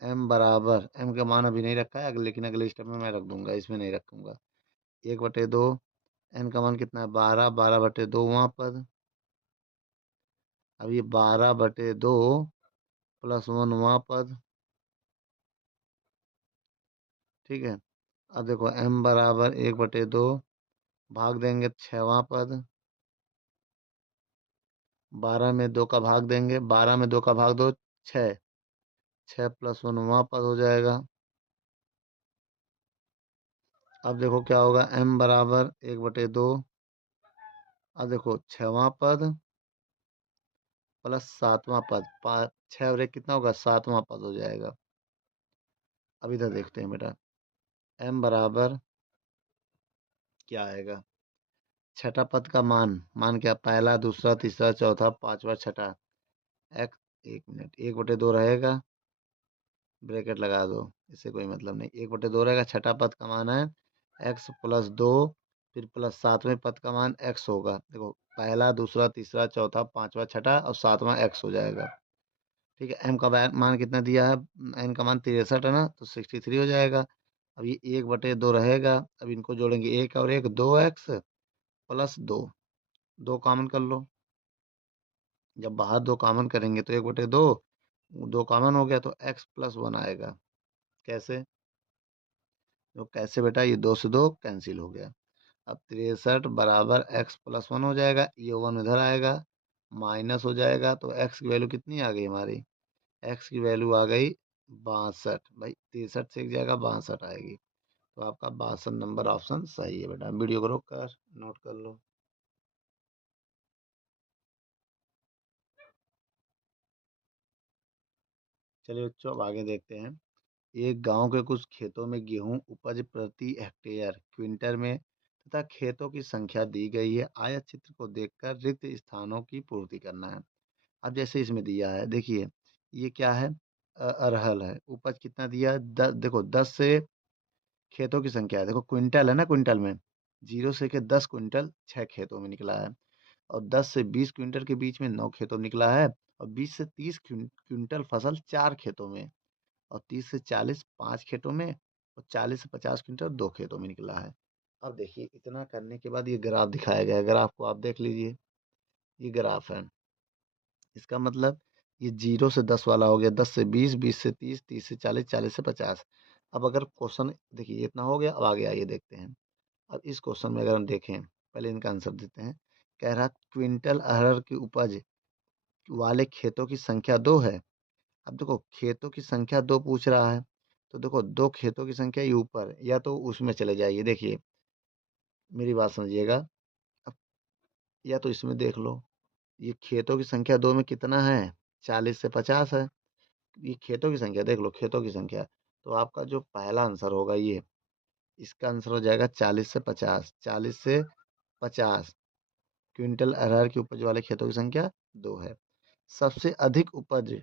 m बराबर, m का मान अभी नहीं रखा है अगले, लेकिन अगले स्टेप में मैं रख दूंगा, इसमें नहीं रखूंगा। 1/2, n का मान कितना है 12, 12/2वां पद। अब ये 12/2 प्लस 1वां पद। ठीक है, अब देखो m बराबर 1/2 भाग देंगे 6वां पद, 12 में 2 का भाग देंगे, 12 में 2 का भाग दो 6, 6 प्लस 1वां पद हो जाएगा। अब देखो क्या होगा, m बराबर 1/2। अब देखो 6वां पद प्लस 7वां पद, 6 और 1 कितना होगा, 7वां पद हो जाएगा। अब इधर देखते हैं बेटा, m बराबर क्या आएगा, छठा पद का मान, मान क्या, पहला दूसरा तीसरा चौथा पांचवा छठा, x, 1 मिनट, 1/2 रहेगा, ब्रैकेट लगा दो, इससे कोई मतलब नहीं, 1/2 रहेगा, छठा पद का मान है x+2, फिर प्लस 7वें पद का मान x होगा। देखो पहला दूसरा तीसरा चौथा पांचवा छठा और 7वां x हो जाएगा। ठीक है, m का मान कितना दिया है, n का मान 63 है ना, तो 63 हो जाएगा। अब ये 1/2 रहेगा, अब इनको जोड़ेंगे, एक और एक 2x+2, दो कॉमन कर लो, जब बाहर दो कॉमन करेंगे तो 1/2, दो कॉमन हो गया तो x+1 आएगा। कैसे, तो कैसे बेटा, ये 2 से 2 कैंसिल हो गया। अब 63 बराबर x+1 हो जाएगा, ये 1 इधर आएगा, माइनस हो जाएगा, तो x की वैल्यू कितनी आ गई हमारी, x की वैल्यू आ गई 62। भाई 63 से एक जगह 62 आएगी, तो आपका 62 नंबर ऑप्शन सही है बेटा। वीडियो को रोक कर नोट कर लो। चलिए बच्चों, अब आगे देखते हैं। एक गांव के कुछ खेतों में गेहूं उपज प्रति हेक्टेयर क्विंटल में तथा खेतों की संख्या दी गई है। आयत चित्र को देखकर रिक्त स्थानों की पूर्ति करना है। अब जैसे इसमें दिया है, देखिए ये क्या है, अरहल है, उपज कितना दिया है, देखो 10 से खेतों की संख्या है, देखो क्विंटल है ना, क्विंटल में 0 से के 10 क्विंटल 6 खेतों में निकला है, और 10 से 20 क्विंटल के बीच में 9 खेतों में निकला है, और 20 से 30 क्विंटल फसल 4 खेतों में, और 30 से 40 5 खेतों में, और 40 से 50 क्विंटल 2 खेतों में निकला है। अब देखिए इतना करने के बाद ये ग्राफ दिखाया गया है, ग्राफ को आप देख लीजिए, ये ग्राफ है, इसका मतलब ये 0 से 10 वाला हो गया, 10 से 20, 20 से 30, 30 से 40, 40 से 50। अब अगर क्वेश्चन देखिए ये इतना हो गया, अब आगे आइए देखते हैं। अब इस क्वेश्चन में अगर हम देखें, पहले इनका आंसर देते हैं। कह रहा क्विंटल अरहर की उपज वाले खेतों की संख्या 2 है। अब देखो खेतों की संख्या 2 पूछ रहा है, तो देखो 2 खेतों की संख्या ये ऊपर, या तो उसमें चले जाइए, देखिए मेरी बात समझिएगा। अब या तो इसमें देख लो, ये खेतों की संख्या 2 में कितना है, 40 से 50 है। ये खेतों की संख्या देख लो, खेतों की संख्या, तो आपका जो पहला आंसर होगा ये, इसका आंसर हो जाएगा 40 से 50, 40 से 50 क्विंटल अरहर की उपज वाले खेतों की संख्या 2 है। सबसे अधिक उपज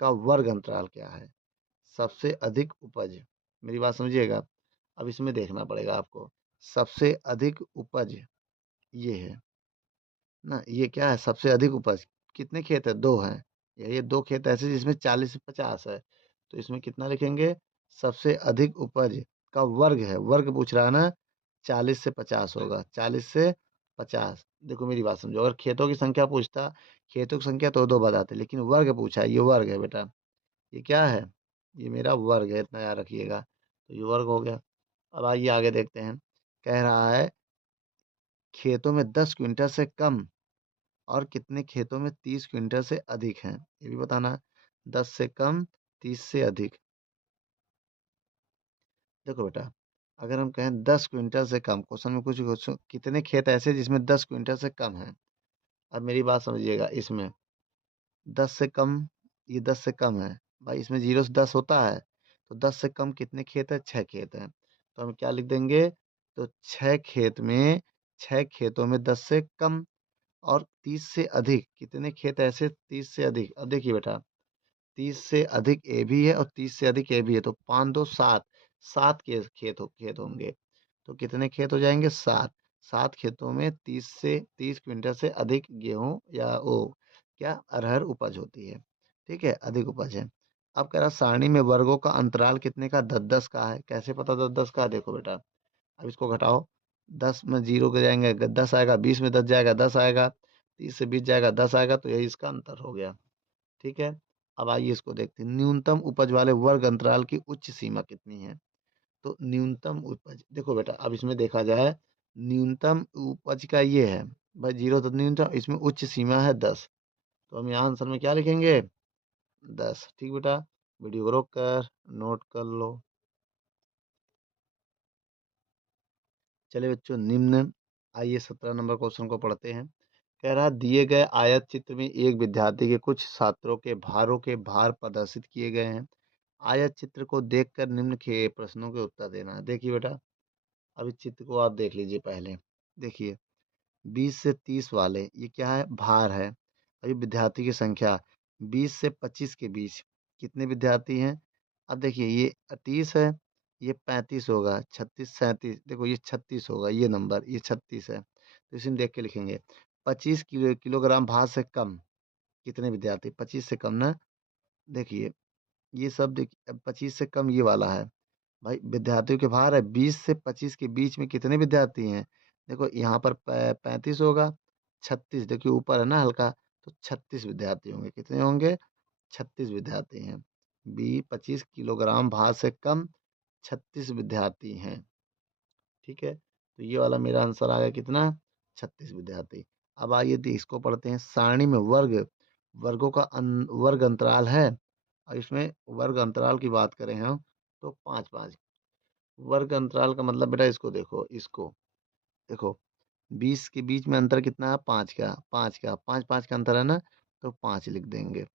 का वर्ग अंतराल क्या है, सबसे अधिक उपज, मेरी बात समझिएगा। अब इसमें देखना पड़ेगा आपको, सबसे अधिक उपज ये है ना, ये क्या है, सबसे अधिक उपज कितने खेत है, 2 हैं, ये 2 खेत ऐसे जिसमें 40 से 50 है, तो इसमें कितना लिखेंगे, सबसे अधिक उपज का वर्ग है, वर्ग पूछ रहा है ना, 40 से 50 होगा, 40 से 50। देखो मेरी बात समझो, अगर खेतों की संख्या पूछता, खेतों की संख्या तो 2 बताते, लेकिन वर्ग पूछा है, ये वर्ग है बेटा, ये क्या है, ये मेरा वर्ग है, इतना याद रखिएगा, तो ये वर्ग हो गया। अब आइए आगे देखते हैं। कह रहा है खेतों में 10 क्विंटल से कम और कितने खेतों में 30 क्विंटल से अधिक हैं, ये भी बताना है। 10 से कम, 30 से अधिक। देखो बेटा, अगर हम कहें 10 क्विंटल से कम, क्वेश्चन में कुछ कितने खेत ऐसे जिसमें 10 क्विंटल से कम है। अब मेरी बात समझिएगा, इसमें 10 से कम, ये 10 से कम है, भाई इसमें 0 से 10 होता है, तो 10 से कम कितने खेत है, 6 खेत हैं, तो हम क्या लिख देंगे, तो 6 खेत में, 6 खेतों में 10 से कम और 30 से अधिक, कितने खेत ऐसे 30 से अधिक। अब देखिए बेटा, 30 से अधिक ए भी है और 30 से अधिक ए भी है, तो 5 2 7, 7 के खेत होंगे, तो कितने खेत हो जाएंगे, 7। 7 खेतों में 30 क्विंटल से अधिक गेहूं या ओ क्या अरहर उपज होती है। ठीक है, अधिक उपज है। अब कह रहा सारणी में वर्गों का अंतराल कितने का, 10-10 का है। कैसे पता 10-10 का है, देखो बेटा, अब इसको घटाओ, 10 में 0 के जाएंगे 10 आएगा, 20 में 10 जाएगा 10 आएगा, 30 से 20 जाएगा 10 आएगा, तो यही इसका अंतर हो गया। ठीक है, अब आइए इसको देखते हैं। न्यूनतम उपज वाले वर्ग अंतराल की उच्च सीमा कितनी है, तो न्यूनतम उपज, देखो बेटा अब इसमें देखा जाए, न्यूनतम उपज का ये है, भाई 0 तो न्यूनतम, इसमें उच्च सीमा है 10, तो हम यहाँ आंसर में क्या लिखेंगे, 10। ठीक बेटा, वीडियो को रोक कर नोट कर लो। चलिए बच्चों, निम्न आइए 17 नंबर क्वेश्चन को पढ़ते हैं। कह रहा दिए गए आयत चित्र में एक विद्यार्थी के कुछ छात्रों के भारों के भार प्रदर्शित किए गए हैं। आयत चित्र को देखकर निम्न के प्रश्नों के उत्तर देना है। देखिए बेटा, अभी चित्र को आप देख लीजिए पहले। देखिए 20 से 30 वाले ये क्या है? भार है। और ये विद्यार्थी की संख्या 20 से 25 के बीच कितने विद्यार्थी हैं? अब देखिए ये 30 है, ये 35 होगा, 36 37, देखो ये 36 होगा, ये नंबर ये 36 है। तो इसे हम देख के लिखेंगे 25 किलोग्राम भार से कम कितने विद्यार्थी? 25 से कम ना। देखिए ये सब देखिए 25 से कम ये वाला है। भाई विद्यार्थियों के भार है 20 से 25 के बीच में कितने विद्यार्थी हैं? देखो यहाँ पर 35 होगा, 36 देखिए ऊपर है ना हल्का, तो 36 विद्यार्थी होंगे। कितने होंगे? 36 विद्यार्थी हैं। 25 किलोग्राम भार से कम 36 विद्यार्थी हैं। ठीक है, तो ये वाला मेरा आंसर आ गया कितना? 36 विद्यार्थी। अब आइए इसको पढ़ते हैं। सारणी में वर्गों का वर्ग अंतराल है, और इसमें वर्ग अंतराल की बात करें हम तो 5-5 वर्ग अंतराल का मतलब बेटा इसको देखो, इसको देखो 20 के बीच में अंतर कितना है? 5 का, 5 का अंतर है ना, तो 5 लिख देंगे।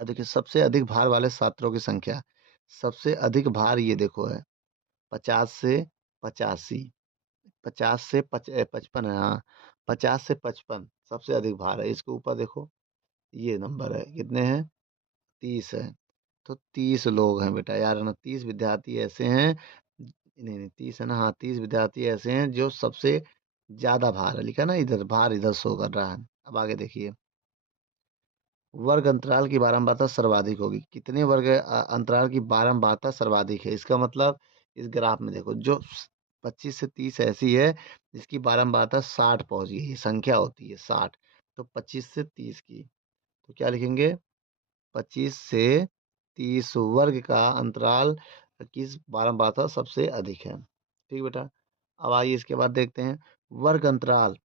अब देखिए सबसे अधिक भार वाले छात्रों की संख्या, सबसे अधिक भार ये देखो है 50 से 85, 50 से 55 है, हाँ 50 से 55 सबसे अधिक भार है। इसके ऊपर देखो ये नंबर है, कितने हैं? 30 है। तो 30 लोग हैं बेटा यार, है ना, 30 विद्यार्थी ऐसे हैं। नहीं नहीं 30 है ना, हाँ 30 विद्यार्थी ऐसे हैं जो सबसे ज्यादा भार है, लिखा ना इधर, भार इधर शो कर रहा है। अब आगे देखिए, वर्ग अंतराल की बारंबारता सर्वाधिक होगी। कितने वर्ग अंतराल की बारंबारता सर्वाधिक है? इसका मतलब इस ग्राफ में देखो, जो 25 से 30 ऐसी है जिसकी बारंबारता 60 पहुंच गई, ये संख्या होती है 60। तो 25 से 30 की, तो क्या लिखेंगे? 25 से 30 वर्ग का अंतराल किस बारंबारता सबसे अधिक है। ठीक बेटा, अब आइए इसके बाद देखते हैं। वर्ग अंतराल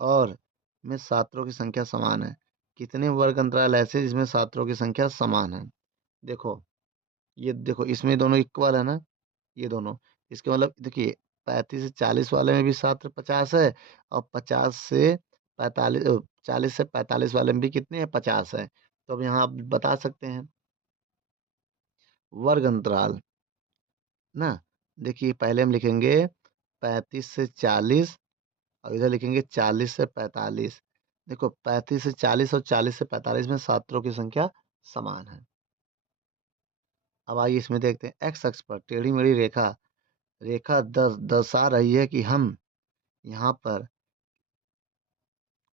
और में छात्रों की संख्या समान है। कितने वर्ग अंतराल ऐसे जिसमें छात्रों की संख्या समान है? देखो ये देखो, इसमें दोनों इक्वल है ना, ये दोनों। इसके मतलब देखिए 35 से 40 वाले में भी छात्र 50 है, और 50 से 45 40 से 45 वाले में भी कितने हैं? 50 है। तो अब यहाँ आप बता सकते हैं वर्ग अंतराल ना। देखिए पहले हम लिखेंगे 35 से 40, और इधर लिखेंगे 40 से 45। देखो 35 से 40 और 40 से 45 में छात्रों की संख्या समान है। अब आइए इसमें देखते हैं, एक्स अक्ष पर टेढ़ी मेढ़ी रेखा रेखा दर्शा रही है कि हम यहाँ पर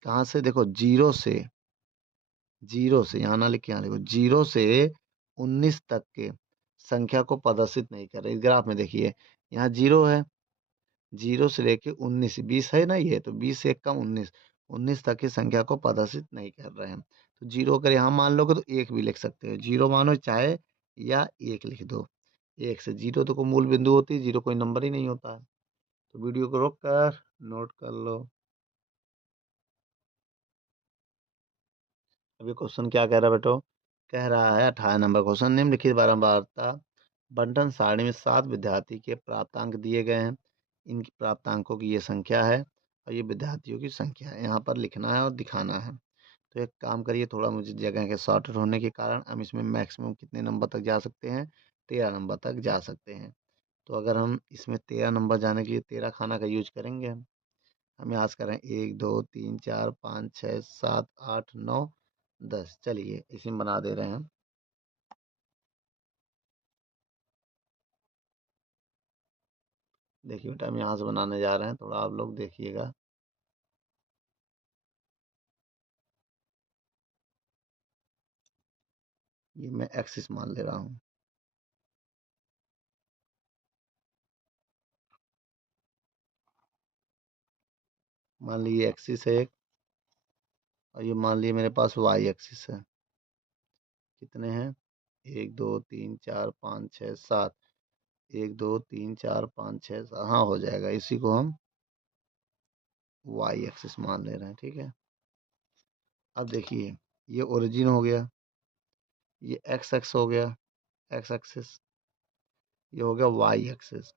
कहाँ से? देखो जीरो से यहाँ ना लिखे, यहाँ देखो 0 से 19 तक के संख्या को प्रदर्शित नहीं कर रहे। इस ग्राफ में देखिए यहाँ 0 है, 0 से लेके 19, 20 है ना, ये तो 20 से कम 19, 19 तक की संख्या को प्रदर्शित नहीं कर रहे हैं। तो 0 अगर यहाँ मान लोगे तो 1 भी लिख सकते हो, 0 मानो चाहे या 1 लिख दो। 1 से 0 तो कोई मूल बिंदु होती है, 0 कोई नंबर ही नहीं होता है। तो वीडियो को रोक कर नोट कर लो। अभी क्वेश्चन क्या कह रहा है बेटो? कह रहा है 18 नंबर क्वेश्चन, निम्नलिखित बारंबारता बंटन सारणी में 7 विद्यार्थी के प्राप्तांक दिए गए हैं। इनकी प्राप्तांकों की ये संख्या है, और ये विद्यार्थियों की संख्या है। यहाँ पर लिखना है और दिखाना है। तो एक काम करिए, थोड़ा मुझे जगह के शॉर्टेज होने के कारण हम इसमें मैक्सिमम कितने नंबर तक जा सकते हैं? 13 नंबर तक जा सकते हैं। तो अगर हम इसमें 13 नंबर जाने के लिए 13 खाना का यूज करेंगे, हम यहाँ से करें 1 2 3 4 5 6 7 8 9 10। चलिए इसी में बना दे रहे हैं। देखिए बेटा हम यहाँ से बनाने जा रहे हैं, थोड़ा आप लोग देखिएगा। ये मैं एक्सिस मान ले रहा हूँ। मान लीजिए एक्सिस है एक, और ये मान लीजिए मेरे पास वाई एक्सिस है। कितने हैं? 1 2 3 4 5 6 7। 1 2 3 4 5 6 7, हाँ हो जाएगा। इसी को हम वाई एक्सिस मान ले रहे हैं। ठीक है, अब देखिए ये ओरिजिन हो गया, ये एक्स एक्स हो गया, एक्स एक्सिस, ये हो गया वाई एक्सिस।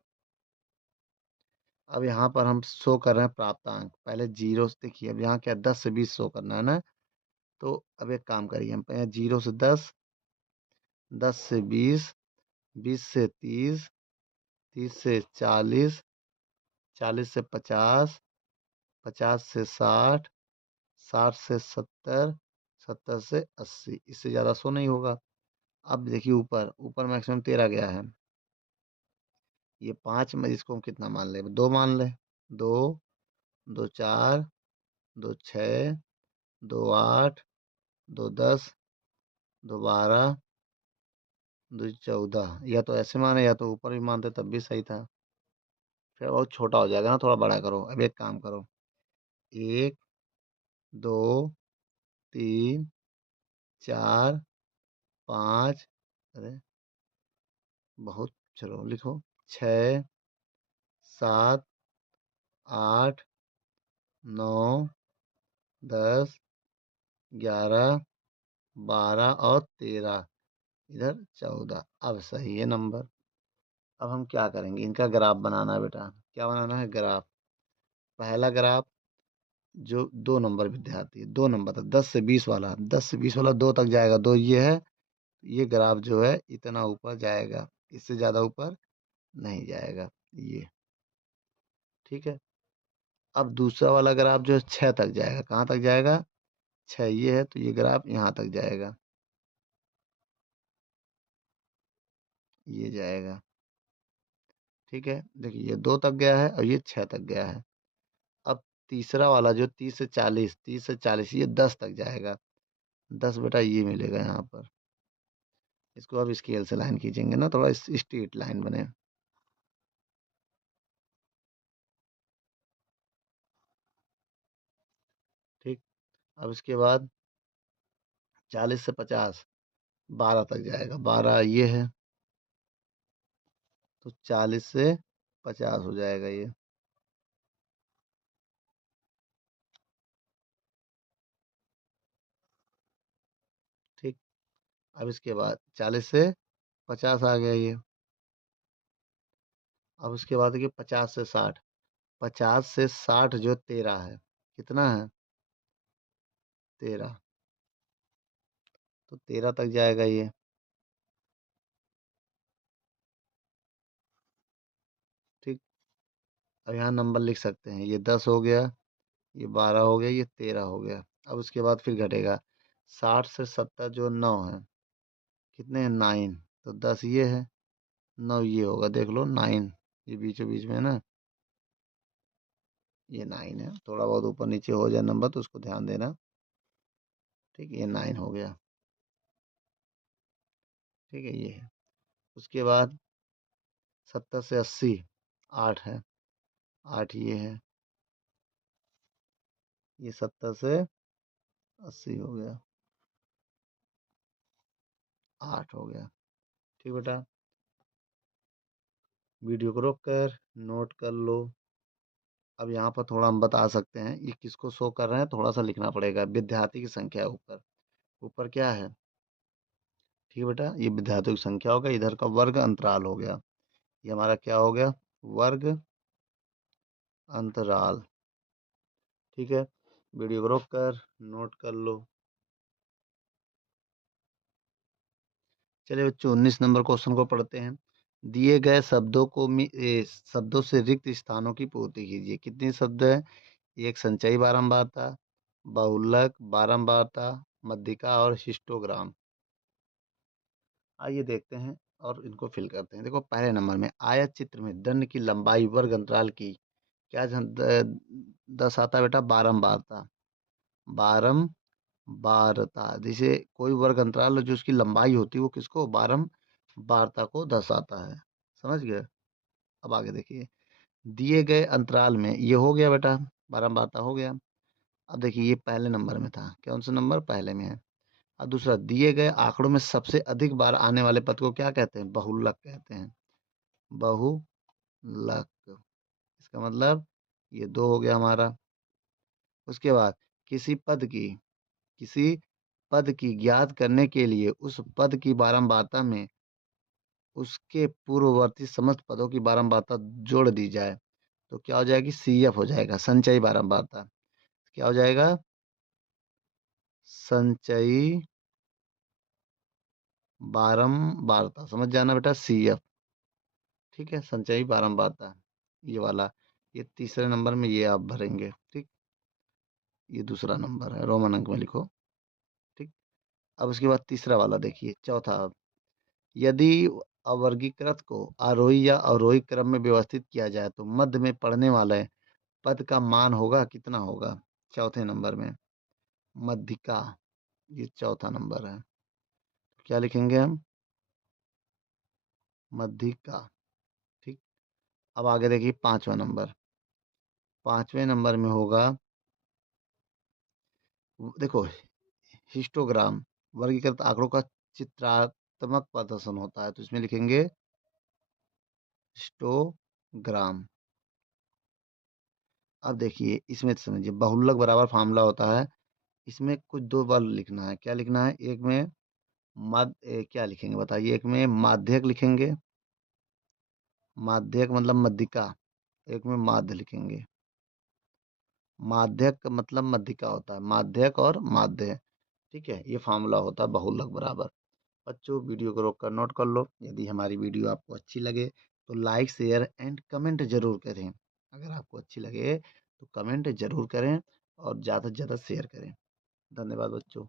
अब यहाँ पर हम शो कर रहे हैं प्राप्तांक, पहले जीरो से देखिए, अब यहाँ क्या 10 से 20 शो करना है ना, तो अब एक काम करिए, हम पहले 0 से 10, 10 से 20, 20 से 30, 30 से 40, 40 से 50, 50 से 60, 60 से 70, 70 से 80, इससे ज़्यादा शो नहीं होगा। अब देखिए ऊपर, ऊपर मैक्सिमम 13 गया है, ये 5 में इसको हम कितना मान लें, 2 मान लें, 2, 2 4, 2 6, 2 8, 2 10, 2 12, 2 14, या तो ऐसे माने या तो ऊपर भी मानते तब भी सही था। फिर बहुत छोटा हो जाएगा ना, थोड़ा बड़ा करो। अब एक काम करो, 1, 2, 3, 4, 5, अरे बहुत, चलो लिखो, 6, 7, 8, 9, 10, 11, 12 और 13, इधर 14। अब सही है नंबर। अब हम क्या करेंगे, इनका ग्राफ बनाना है बेटा। क्या बनाना है, ग्राफ। पहला ग्राफ, जो 2 नंबर विद्यार्थी, 2 नंबर तक, 10 से 20 वाला, 10 से 20 वाला 2 तक जाएगा, 2 ये है, ये ग्राफ जो है इतना ऊपर जाएगा, इससे ज़्यादा ऊपर नहीं जाएगा, ये ठीक है। अब दूसरा वाला ग्राफ जो है 6 तक जाएगा, कहाँ तक जाएगा, 6 ये है, तो ये ग्राफ यहाँ तक जाएगा, ये जाएगा, ठीक है। देखिए ये 2 तक गया है और ये 6 तक गया है। अब तीसरा वाला जो 30 से 40, 30 से 40 ये 10 तक जाएगा, 10 बेटा ये मिलेगा यहाँ पर। इसको अब स्केल से लाइन खींचेंगे ना, थोड़ा स्ट्रेट लाइन बने, ठीक। अब इसके बाद 40 से 50, 12 तक जाएगा, 12 ये है, तो 40 से 50 हो जाएगा ये, ठीक। अब इसके बाद 40 से 50 आ गया ये। अब उसके बाद देखिए 50 से 60, 50 से 60 जो 13 है, कितना है, 13, तो 13 तक जाएगा ये, ठीक। अब यहाँ नंबर लिख सकते हैं, ये 10 हो गया, ये 12 हो गया, ये 13 हो गया। अब उसके बाद फिर घटेगा, 60 से 70 जो 9 है, कितने हैं, 9, तो 10 ये है, 9 ये होगा, देख लो 9, ये बीचों बीच में है ना, ये 9 है। थोड़ा बहुत ऊपर नीचे हो जाए नंबर तो उसको ध्यान देना, ठीक। ये 9 हो गया, ठीक है, ये है। उसके बाद 70 से 80, 8 है, 8 ये है, ये 70 से 80 हो गया, 8 हो गया, ठीक बेटा। वीडियो को रोक कर नोट कर लो। अब यहाँ पर थोड़ा हम बता सकते हैं, ये किसको शो कर रहे हैं, थोड़ा सा लिखना पड़ेगा, विद्यार्थी की संख्या ऊपर, ऊपर क्या है, ठीक है बेटा, ये विद्यार्थियों की संख्या हो गया, इधर का वर्ग अंतराल हो गया, ये हमारा क्या हो गया, वर्ग अंतराल, ठीक है। वीडियो को रोक कर नोट कर लो। चलिए बच्चों 19 नंबर क्वेश्चन को पढ़ते हैं। दिए गए शब्दों को शब्दों से रिक्त स्थानों की पूर्ति कीजिए। कितने शब्द है, एक संचयी बारंबारता, बहुलक, बारंबारता, मध्यिका और हिस्टोग्राम। आइए देखते हैं और इनको फिल करते हैं। देखो पहले नंबर में आयत चित्र में दंड की लंबाई वर्ग अंतराल की क्या 10 आता है बेटा, बारंबारता, बारंबारता, जैसे कोई वर्ग अंतराल जो उसकी लंबाई होती है वो किसको, बारंबारता को दर्शाता है, समझ गए। अब आगे देखिए, दिए गए अंतराल में ये हो गया बेटा, बारंबारता हो गया। अब देखिए ये पहले नंबर में था, कौन सा नंबर, पहले में है। और दूसरा, दिए गए आंकड़ों में सबसे अधिक बार आने वाले पद को क्या कहते हैं, बहुलक कहते हैं, बहुलक। इसका मतलब ये 2 हो गया हमारा। उसके बाद किसी पद की किसी पद की ज्ञात करने के लिए उस पद की बारंबारता में उसके पूर्ववर्ती समस्त पदों की बारंबारता जोड़ दी जाए, तो क्या हो जाएगी, CF हो जाएगा, संचयी बारंबारता। क्या हो जाएगा, संचयी बारंबारता, समझ जाना बेटा, CF। ठीक है, संचयी बारंबारता, ये वाला, ये तीसरे नंबर में ये आप भरेंगे। ठीक, ये दूसरा नंबर है, रोमन अंक में लिखो। ठीक, अब उसके बाद तीसरा वाला देखिए, चौथा। अब यदि अवर्गीकृत को आरोही या अवरोही क्रम में व्यवस्थित किया जाए तो मध्य में पड़ने वाले पद का मान होगा, कितना होगा, चौथे नंबर में, मध्यिका, ये चौथा नंबर है। क्या लिखेंगे हम, मध्यिका। ठीक, अब आगे देखिए पांचवा नंबर, पांचवें नंबर में होगा, देखो, हिस्टोग्राम, वर्गीकृत आंकड़ों का चित्रात्मक प्रदर्शन होता है, तो इसमें लिखेंगे हिस्टोग्राम। अब देखिए इसमें समझिए, बहुलक बराबर फार्मूला होता है, इसमें कुछ दो बार लिखना है। क्या लिखना है, एक में क्या लिखेंगे बताइए, एक में माध्यक लिखेंगे, माध्यक मतलब मध्यिका, एक में माध्य लिखेंगे। माध्यक का मतलब मध्यिका होता है, माध्यक और माध्य। ठीक है, ये फार्मूला होता है बहुलक बराबर। बच्चों, वीडियो को रोक कर नोट कर लो। यदि हमारी वीडियो आपको अच्छी लगे तो लाइक शेयर एंड कमेंट जरूर करें। अगर आपको अच्छी लगे तो कमेंट जरूर करें और ज़्यादा से ज़्यादा शेयर करें। धन्यवाद बच्चों।